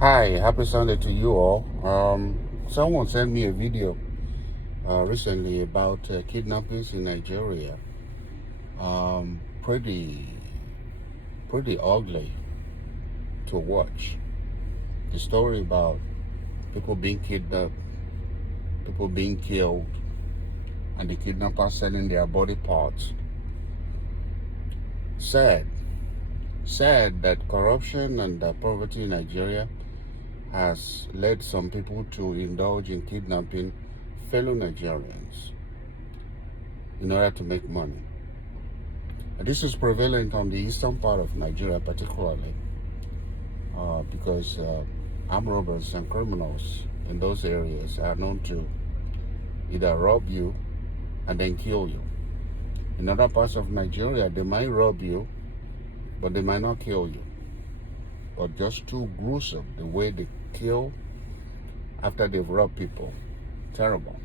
Hi, happy Sunday to you all. Someone sent me a video recently about kidnappings in Nigeria. Um, pretty, pretty ugly to watch. The story about people being kidnapped, people being killed, and the kidnappers selling their body parts. Sad, sad that corruption and poverty in Nigeria has led some people to indulge in kidnapping fellow Nigerians in order to make money. This is prevalent on the eastern part of Nigeria, particularly because armed robbers and criminals in those areas are known to either rob you and then kill you. In other parts of Nigeria, they might rob you, but they might not kill you. But just too gruesome the way they kill after they've robbed people. Terrible.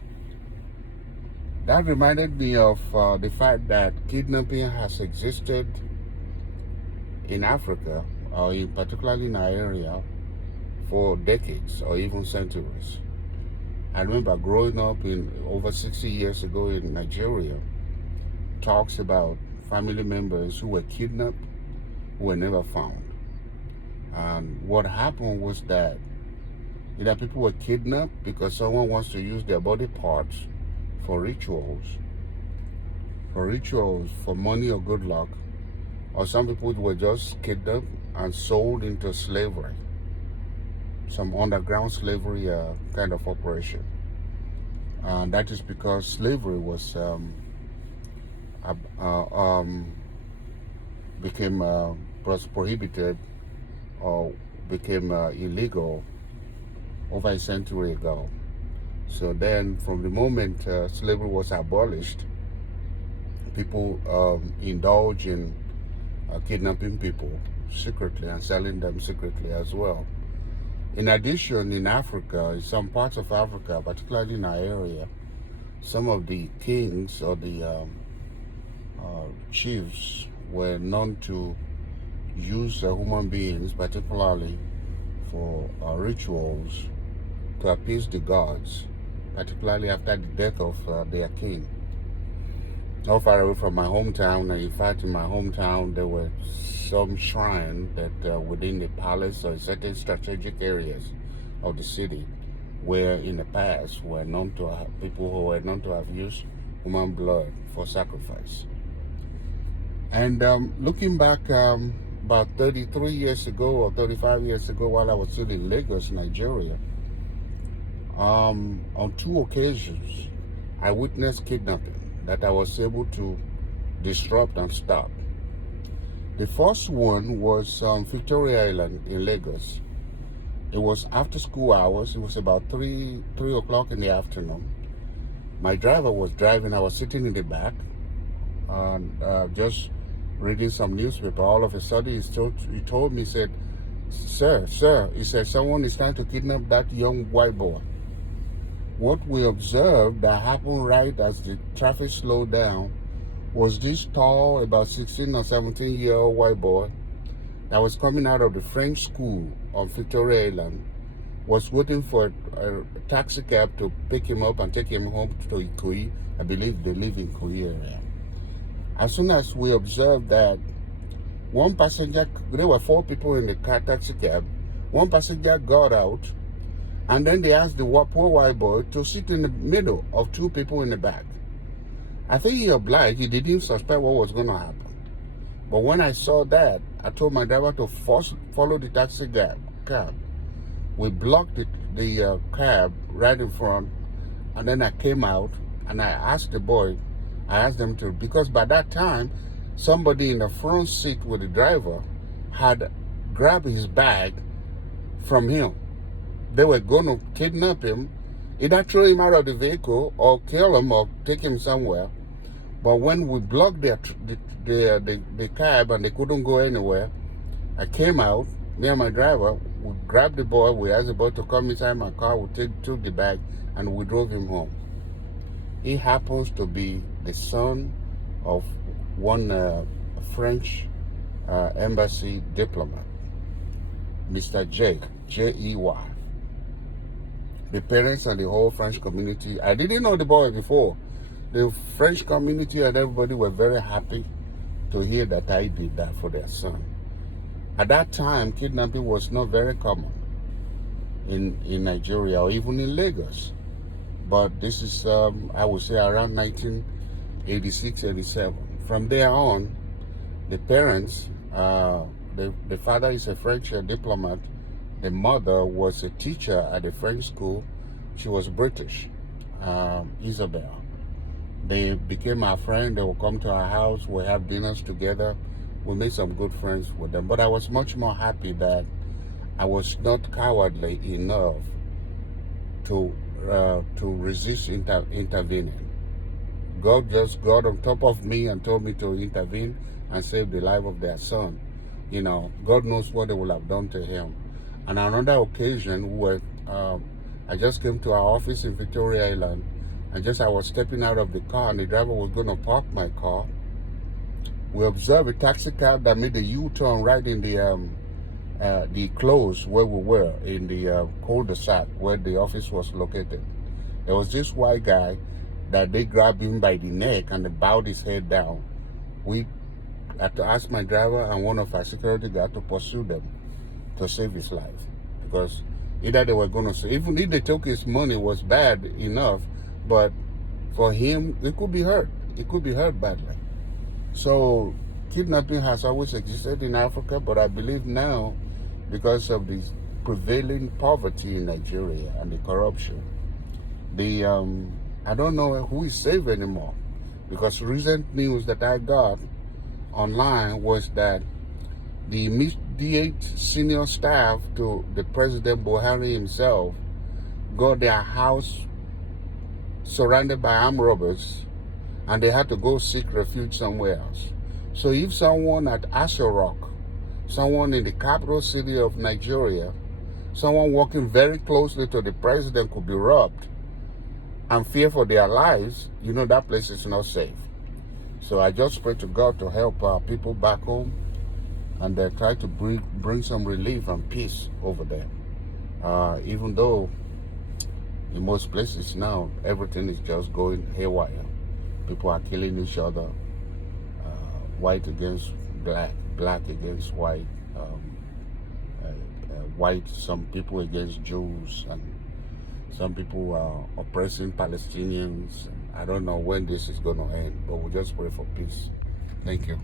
That reminded me of the fact that kidnapping has existed in Africa, or particularly in our area, for decades or even centuries. I remember growing up over 60 years ago in Nigeria, talks about family members who were kidnapped, who were never found. And what happened was that either people were kidnapped because someone wants to use their body parts for rituals, for money or good luck, or some people were just kidnapped and sold into slavery, some underground slavery kind of operation. And that is because slavery was became prohibited or became illegal over a century ago. So then, from the moment slavery was abolished, people indulge in kidnapping people secretly and selling them secretly as well. In addition, in Africa, in some parts of Africa, particularly in our area, some of the kings or the chiefs were known to use human beings, particularly for rituals, to appease the gods, particularly after the death of their king. Not far away from my hometown, in fact, in my hometown, there were some shrine that within the palace or certain strategic areas of the city, where in the past were known to have people who were known to have used human blood for sacrifice. And looking back about 33 years ago or 35 years ago, while I was still in Lagos, Nigeria, on two occasions, I witnessed kidnapping that I was able to disrupt and stop. The first one was Victoria Island in Lagos. It was after school hours. It was about 3 o'clock in the afternoon. My driver was driving. I was sitting in the back and just reading some newspaper. All of a sudden, he told me, he said, sir, he said, someone is trying to kidnap that young white boy. What we observed that happened right as the traffic slowed down was this tall, about 16 or 17-year-old white boy that was coming out of the French school on Victoria Island, was waiting for a taxi cab to pick him up and take him home to Ikoyi. I believe they live in Ikoyi area. As soon as we observed that one passenger, there were 4 people in the taxi cab, one passenger got out, and then they asked the poor white boy to sit in the middle of 2 people in the back. I think he obliged. He didn't suspect what was going to happen. But when I saw that, I told my driver to follow the taxi cab. We blocked the cab right in front, and then I came out and I asked them to, because by that time, somebody in the front seat with the driver had grabbed his bag from him. They were going to kidnap him, either throw him out of the vehicle or kill him or take him somewhere. But when we blocked the cab and they couldn't go anywhere, I came out, me and my driver, we grabbed the boy, we asked the boy to come inside my car, we took the bag, and we drove him home. He happens to be the son of one French embassy diplomat. Mr. J, J-E-Y. The parents and the whole French community, I didn't know the boy before. The French community and everybody were very happy to hear that I did that for their son. At that time, kidnapping was not very common in Nigeria or even in Lagos. But this is, I would say, around 1986, 87. From there on, the parents, the father is a French diplomat. The mother was a teacher at a French school. She was British, Isabel. They became our friend. They would come to our house. We have dinners together. We made some good friends with them. But I was much more happy that I was not cowardly enough to resist intervening. God just got on top of me and told me to intervene and save the life of their son. You know, God knows what they will have done to him. And on another occasion, I just came to our office in Victoria Island, and just I was stepping out of the car, and the driver was going to park my car. We observed a taxi cab that made a U-turn right in the close where we were, in the cul-de-sac where the office was located. There was this white guy that they grabbed him by the neck and they bowed his head down. We had to ask my driver and one of our security guards to pursue them to save his life, because either they were going to say, even if they took his money, was bad enough, but for him, it could be hurt. It could be hurt badly. So kidnapping has always existed in Africa, but I believe now, because of the prevailing poverty in Nigeria and the corruption, I don't know who is safe anymore, because recent news that I got online was that the immediate senior staff to the President Buhari himself got their house surrounded by armed robbers, and they had to go seek refuge somewhere else. So if someone at Aso Rock, someone in the capital city of Nigeria, someone walking very closely to the president could be robbed and fear for their lives, you know that place is not safe. So I just pray to God to help our people back home, and try to bring some relief and peace over there. Even though in most places now, everything is just going haywire. People are killing each other, white against black, black against white, white, some people against Jews, and some people are oppressing Palestinians. I don't know when this is going to end, but we'll just pray for peace. Thank you.